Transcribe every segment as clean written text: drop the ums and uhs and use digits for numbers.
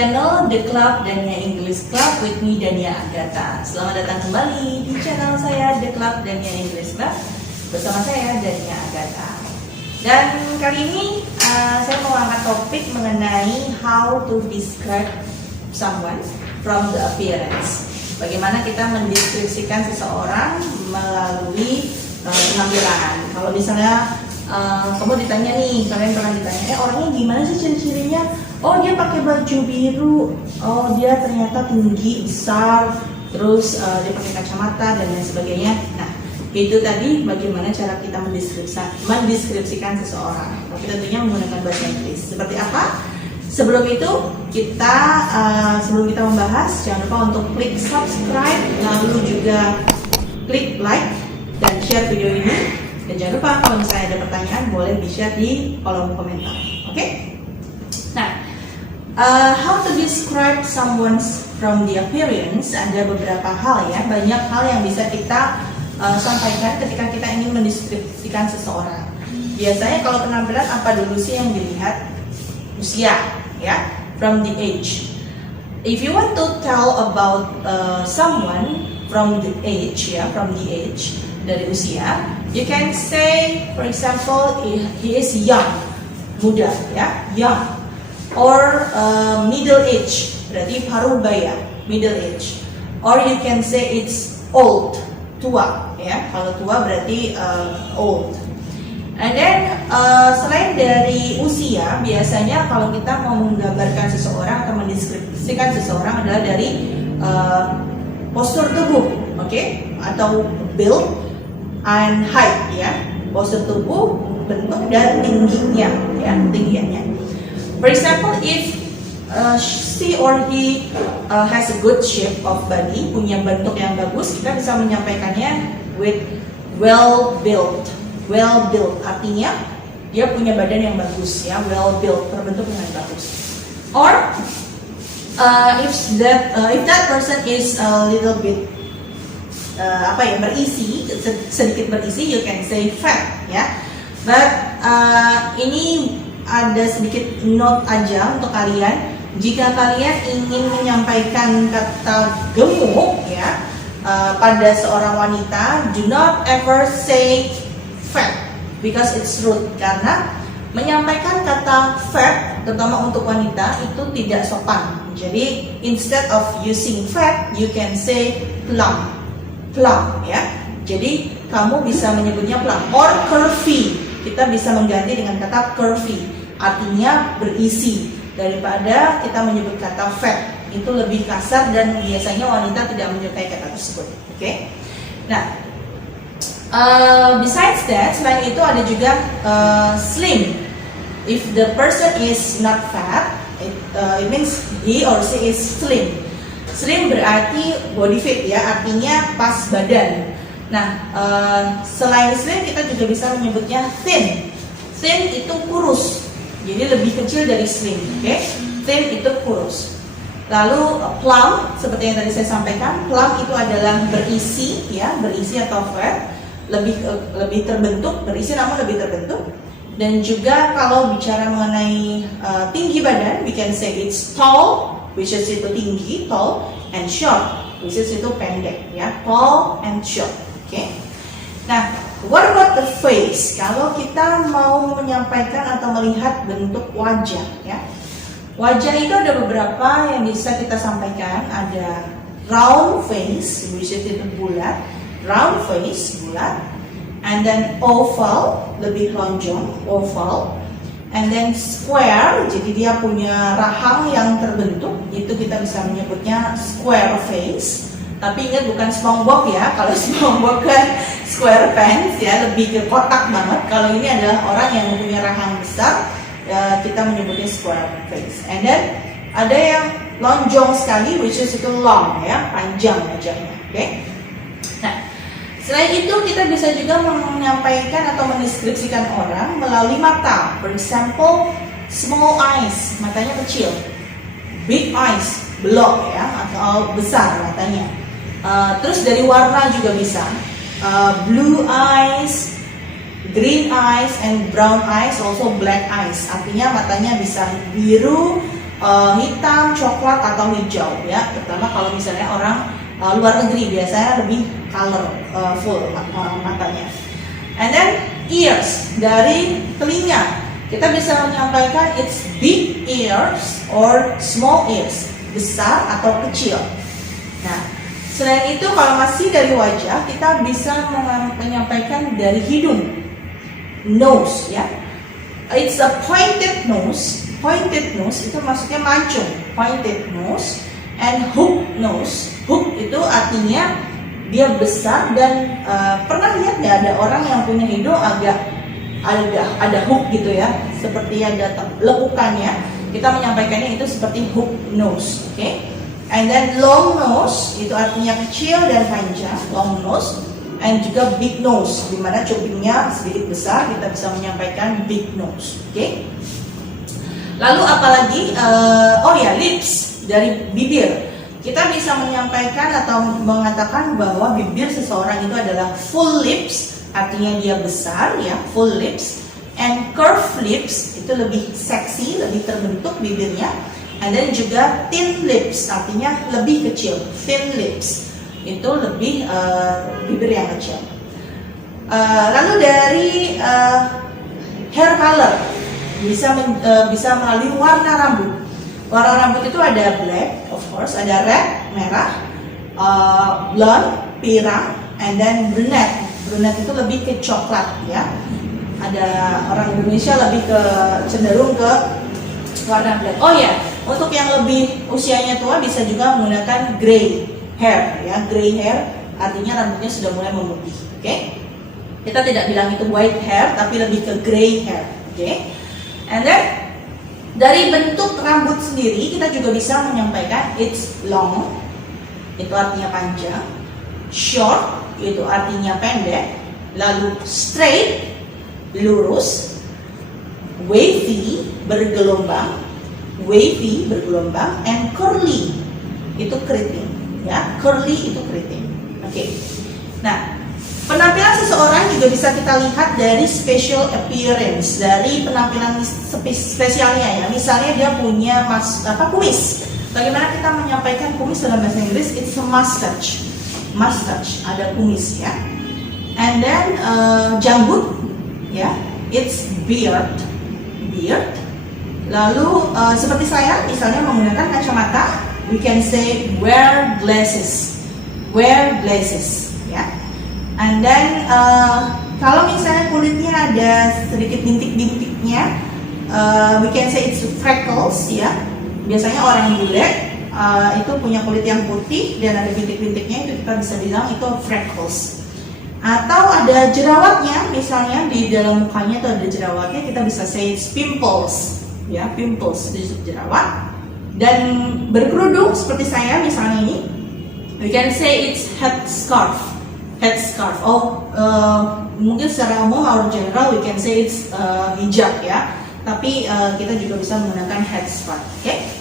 channel The Club Dania English Club with me Dania Agatha. Selamat datang kembali di channel saya The Club Dania English Club bersama saya Dania Agatha. Dan kali ini saya mau angkat topik mengenai how to describe someone from the appearance. Bagaimana kita mendeskripsikan seseorang melalui penampilan. Kalau misalnya kamu ditanya nih, kalian pernah ditanya, orangnya gimana sih ciri-cirinya? Oh, dia pakai baju biru. Oh, dia ternyata tinggi, besar. Terus dia pakai kacamata dan lain sebagainya. Nah, itu tadi bagaimana cara kita mendeskripsikan seseorang. Tapi tentunya menggunakan bahasa Inggris. Seperti apa? Sebelum itu sebelum kita membahas, jangan lupa untuk klik subscribe, lalu juga klik like dan share video ini. Dan jangan lupa kalau misalnya ada pertanyaan boleh di-share di kolom komentar. Oke? Nah, how to describe someone from the appearance, ada beberapa hal ya, banyak hal yang bisa kita sampaikan ketika kita ingin mendeskripsikan seseorang. Biasanya kalau penampilan apa dulu sih yang dilihat? Usia, ya, from the age. If you want to tell about someone from the age, ya, from the age, dari usia, you can say, for example, he is young, muda, ya, young, or middle age, berarti parubaya, middle age, or you can say it's old, tua, ya, kalau tua berarti old. And then selain dari usia, biasanya kalau kita mau menggambarkan seseorang atau mendeskripsikan seseorang adalah dari postur tubuh, oke, atau build and height, ya, postur tubuh, bentuk dan tingginya, ya, tinggiannya. For example, if she or he has a good shape of body, punya bentuk yang bagus, kita bisa menyampaikannya with well built. Well built artinya dia punya badan yang bagus, ya, well built, terbentuk dengan bagus. Or if that person is a little bit berisi, sedikit berisi, you can say fat, ya. But ini ada sedikit note aja untuk kalian. Jika kalian ingin menyampaikan kata gemuk, ya, pada seorang wanita, do not ever say fat because it's rude. Karena menyampaikan kata fat, terutama untuk wanita, itu tidak sopan. Jadi instead of using fat, you can say plump, ya. Jadi kamu bisa menyebutnya plump or curvy. Kita bisa mengganti dengan kata curvy, artinya berisi, daripada kita menyebut kata fat. Itu lebih kasar dan biasanya wanita tidak menyukai kata tersebut. Oke? Nah, besides that, selain itu ada juga slim. If the person is not fat, it means he or she is slim. Slim berarti body fit, ya, artinya pas badan. Nah, selain slim kita juga bisa menyebutnya thin. Thin itu kurus, jadi lebih kecil dari slim, oke? Thin itu kurus. Lalu plump, seperti yang tadi saya sampaikan, plump itu adalah berisi, ya, berisi atau fat, lebih terbentuk, berisi namun lebih terbentuk. Dan juga kalau bicara mengenai tinggi badan, we can say it's tall, which is itu tinggi, tall, and short, which is itu pendek, ya, tall and short. Oke. Nah, what about the face? Kalau kita mau menyampaikan atau melihat bentuk wajah, ya. Wajah itu ada beberapa yang bisa kita sampaikan. Ada round face, which is itu bulat, round face, bulat. And then oval, lebih lonjong, oval. And then square, jadi dia punya rahang yang terbentuk, itu kita bisa menyebutnya square face. Tapi ingat bukan SpongeBob, ya. Kalau SpongeBob kan square pants, ya, lebih ke kotak banget. Kalau ini adalah orang yang mempunyai rahang besar, ya, kita menyebutnya square face. And then ada yang lonjong sekali, which is itu long, ya, panjang wajahnya. Oke. Nah, selain itu kita bisa juga menyampaikan atau mendeskripsikan orang melalui mata. For example, small eyes, matanya kecil. Big eyes, belok, ya, atau besar matanya. Terus dari warna juga bisa. Blue eyes, green eyes, and brown eyes, also black eyes. Artinya matanya bisa biru, hitam, coklat atau hijau ya. Terutama kalau misalnya orang luar negeri biasanya lebih colorful matanya. And then ears, dari telinga. Kita bisa menyampaikan it's big ears or small ears, besar atau kecil. Nah, selain itu kalau masih dari wajah, kita bisa menyampaikan dari hidung, nose ya. It's a pointed nose. Pointed nose itu maksudnya mancung, pointed nose, and hook nose. Hook itu artinya dia besar dan pernah lihat nggak ada orang yang punya hidung agak ada hook gitu ya, seperti ada lekukannya. Kita menyampaikannya itu seperti hook nose, oke? And then long nose itu artinya kecil dan panjang, long nose, and juga big nose, dimana cupingnya sedikit besar, kita bisa menyampaikan big nose, oke? Lalu apalagi, lips, dari bibir. Kita bisa menyampaikan atau mengatakan bahwa bibir seseorang itu adalah full lips, artinya dia besar ya, full lips. And curved lips, itu lebih seksi, lebih terbentuk bibirnya. And then juga thin lips, artinya lebih kecil, thin lips. Itu lebih bibir yang kecil. Lalu dari hair color, bisa melalui warna rambut. Warna rambut itu ada black, of course, ada red, merah, blonde, pirang, and then brunette. Brunette itu lebih ke coklat ya. Ada orang Indonesia lebih cenderung ke warna black. Oh ya, untuk yang lebih usianya tua bisa juga menggunakan gray hair ya. Gray hair artinya rambutnya sudah mulai memutih. Oke? Kita tidak bilang itu white hair, tapi lebih ke gray hair. Oke? And then dari bentuk rambut sendiri kita juga bisa menyampaikan it's long, itu artinya panjang, short, itu artinya pendek, lalu straight, lurus, wavy, bergelombang, and curly, itu keriting, ya, curly itu keriting. Oke. Nah, penampilan seseorang juga bisa kita lihat dari special appearance, dari penampilan spesialnya ya. Misalnya dia punya kumis. Bagaimana kita menyampaikan kumis dalam bahasa Inggris? It's a mustache. Mustache, ada kumis ya. And then janggut ya, it's beard. Lalu seperti saya misalnya menggunakan kacamata, we can say wear glasses ya. And then kalau misalnya kulitnya ada sedikit bintik-bintiknya, we can say it's freckles ya. Biasanya orang bule itu punya kulit yang putih dan ada bintik-bintiknya, itu kita bisa bilang itu freckles. Atau ada jerawatnya, misalnya di dalam mukanya itu ada jerawatnya, kita bisa say it's pimples ya, pimples itu jerawat. Dan berkerudung seperti saya misalnya ini, we can say it's headscarf. Mungkin secara umum or general we can say it's hijab ya, tapi kita juga bisa menggunakan headscarf, oke?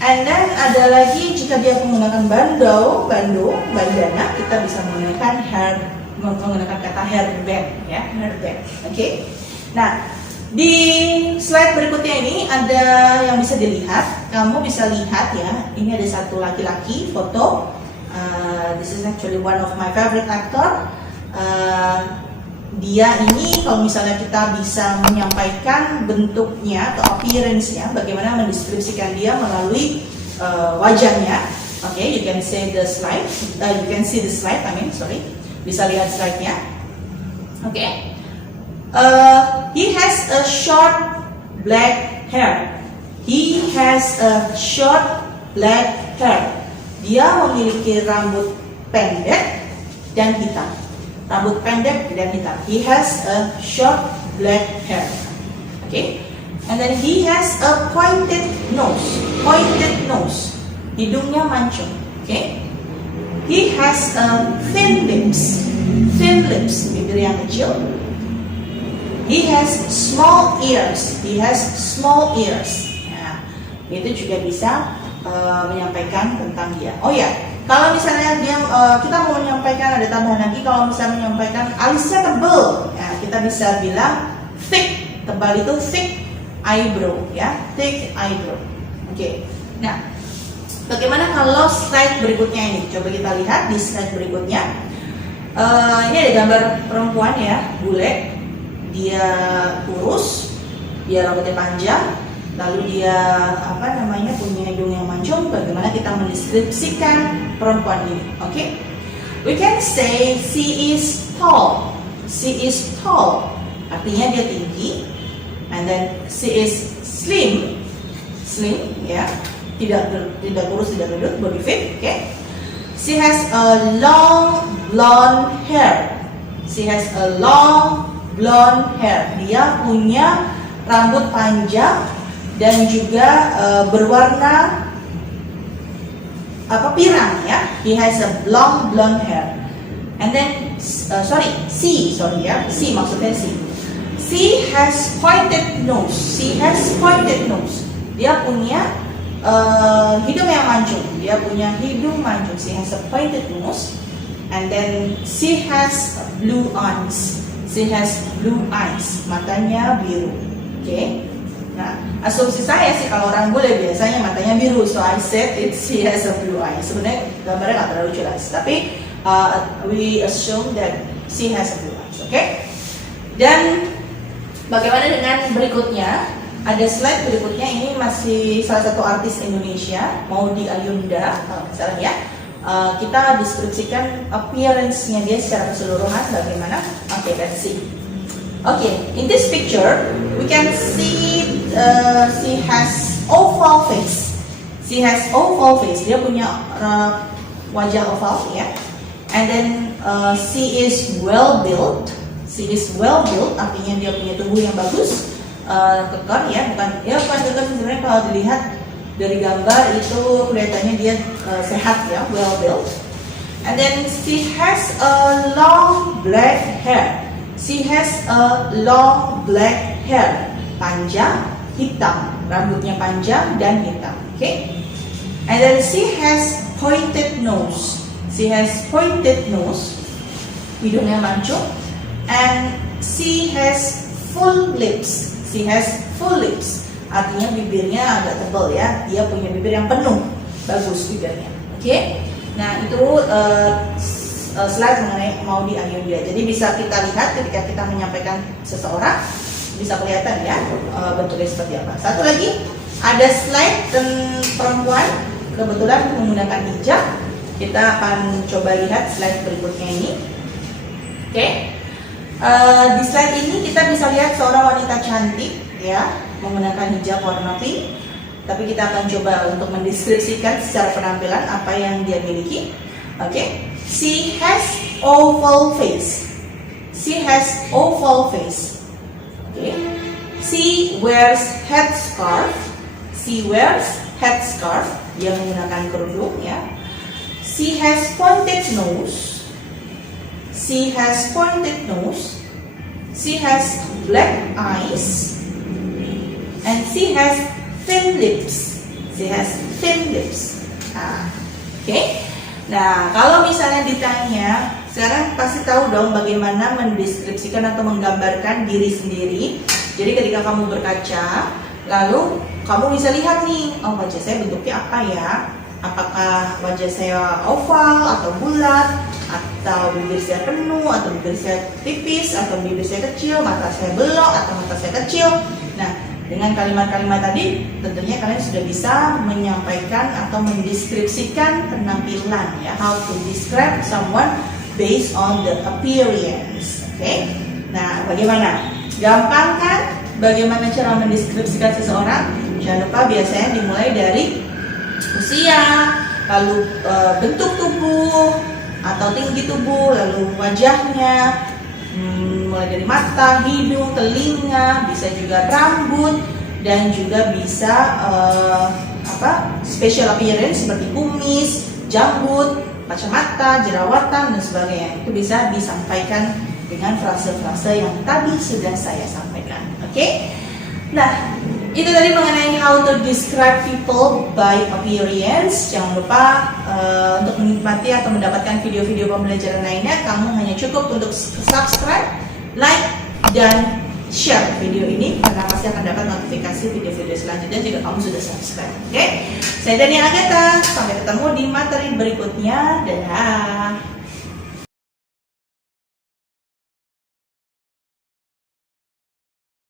And then ada lagi jika dia menggunakan bandana, kita bisa menggunakan kata hairband ya, hairband, oke? Nah, di slide berikutnya ini ada yang bisa dilihat, kamu bisa lihat ya, ini ada satu laki-laki foto. This is actually one of my favorite actor. Dia ini kalau misalnya kita bisa menyampaikan bentuknya atau appearance-nya, bagaimana mendeskripsikan dia melalui wajahnya. Oke, you can see the slide. Bisa lihat slide-nya. Oke. He has a short black hair. Dia memiliki rambut pendek dan hitam. He has a short black hair. Okay? And then he has a pointed nose. Hidungnya mancung. Okay? He has a thin lips, bibir yang kecil. He has small ears. Nah, itu juga bisa menyampaikan tentang dia. Oh ya, kalau misalnya kita mau menyampaikan, ada tambahan lagi, kalau misalnya menyampaikan alisnya tebal, ya, kita bisa bilang thick. Tebal itu thick eyebrow ya, thick eyebrow. Oke. Nah, bagaimana kalau slide berikutnya ini? Coba kita lihat di slide berikutnya. Ini ada gambar perempuan ya, bule. Dia kurus, dia rambutnya panjang, lalu dia punya hidung yang mancung. Bagaimana kita mendeskripsikan perempuan ini? Oke. We can say she is tall. She is tall. Artinya dia tinggi. And then she is slim. Slim ya. Tidak kurus, tidak gendut, body fit, oke. She has a long blonde hair. She has a long blonde hair. Dia punya rambut panjang dan juga berwarna pirang ya. He has a long blonde hair. And then C maksudnya C. She has pointed nose. She has pointed nose. Dia punya hidung yang mancung. Dia punya hidung mancung. She has a pointed nose. And then she has blue eyes. She has blue eyes. Matanya biru. Oke. Nah, asumsi saya sih kalau orang bule biasanya matanya biru. So I said she has a blue eyes. Sebenarnya gambarnya nggak terlalu jelas. Tapi we assume that she has a blue eyes. Oke. Dan bagaimana dengan berikutnya? Ada slide berikutnya, ini masih salah satu artis Indonesia, Maudy Ayunda, kalau nggak salah ya. Kita deskripsikan appearance-nya dia secara keseluruhan bagaimana. Oke, let's see. Oke, in this picture we can see she has oval face. She has oval face. Dia punya wajah oval ya. And then she is well built. She is well built, artinya dia punya tubuh yang bagus. Kekar ya, bukan kekar sebenarnya kalau dilihat dari gambar itu kelihatannya dia sehat ya, well built. And then she has a long black hair. She has a long black hair, panjang hitam, rambutnya panjang dan hitam. Okay? And then she has pointed nose. She has pointed nose, hidungnya mancung. And she has full lips. She has full lips. Artinya bibirnya agak tebal ya. Dia punya bibir yang penuh. Bagus bibirnya. Oke. Nah, itu slide mengenai Maudy Ayunda. Jadi bisa kita lihat ketika kita menyampaikan seseorang, bisa kelihatan ya bentuknya seperti apa. Satu lagi, ada slide perempuan kebetulan menggunakan hijab. Kita akan coba lihat slide berikutnya ini. Oke. Di slide ini kita bisa lihat seorang wanita cantik ya, menggunakan hijab warna pink. Tapi kita akan coba untuk mendeskripsikan secara penampilan apa yang dia miliki. Oke. She has oval face. She has oval face. Oke. She wears headscarf. She wears headscarf. Dia menggunakan kerudung ya. She has pointed nose. She has pointed nose. She has black eyes. And she has thin lips. She has thin lips. Oke. Nah, kalau misalnya ditanya, sekarang pasti tahu dong bagaimana mendeskripsikan atau menggambarkan diri sendiri. Jadi ketika kamu berkaca, lalu kamu bisa lihat nih, oh wajah saya bentuknya apa ya? Apakah wajah saya oval atau bulat, atau bibir saya penuh, atau bibir saya tipis, atau bibir saya kecil, mata saya belok, atau mata saya kecil. Nah, dengan kalimat-kalimat tadi, tentunya kalian sudah bisa menyampaikan atau mendeskripsikan penampilan ya. How to describe someone based on the appearance. Oke? Nah, bagaimana? Gampang kan? Bagaimana cara mendeskripsikan seseorang? Jangan lupa biasanya dimulai dari usia, lalu bentuk tubuh atau tinggi tubuh, lalu wajahnya, mulai dari mata, hidung, telinga, bisa juga rambut, dan juga bisa special appearance seperti kumis, janggut, kacamata, jerawatan dan sebagainya. Itu bisa disampaikan dengan frase-frase yang tadi sudah saya sampaikan. Oke? Nah, itu tadi mengenai how to describe people by appearance. Jangan lupa untuk menikmati atau mendapatkan video-video pembelajaran lainnya, kamu hanya cukup untuk subscribe, like, dan share video ini karena pasti akan dapat notifikasi video-video selanjutnya jika kamu sudah subscribe. Oke? Saya Dania Agatha, sampai ketemu di materi berikutnya. Dadah.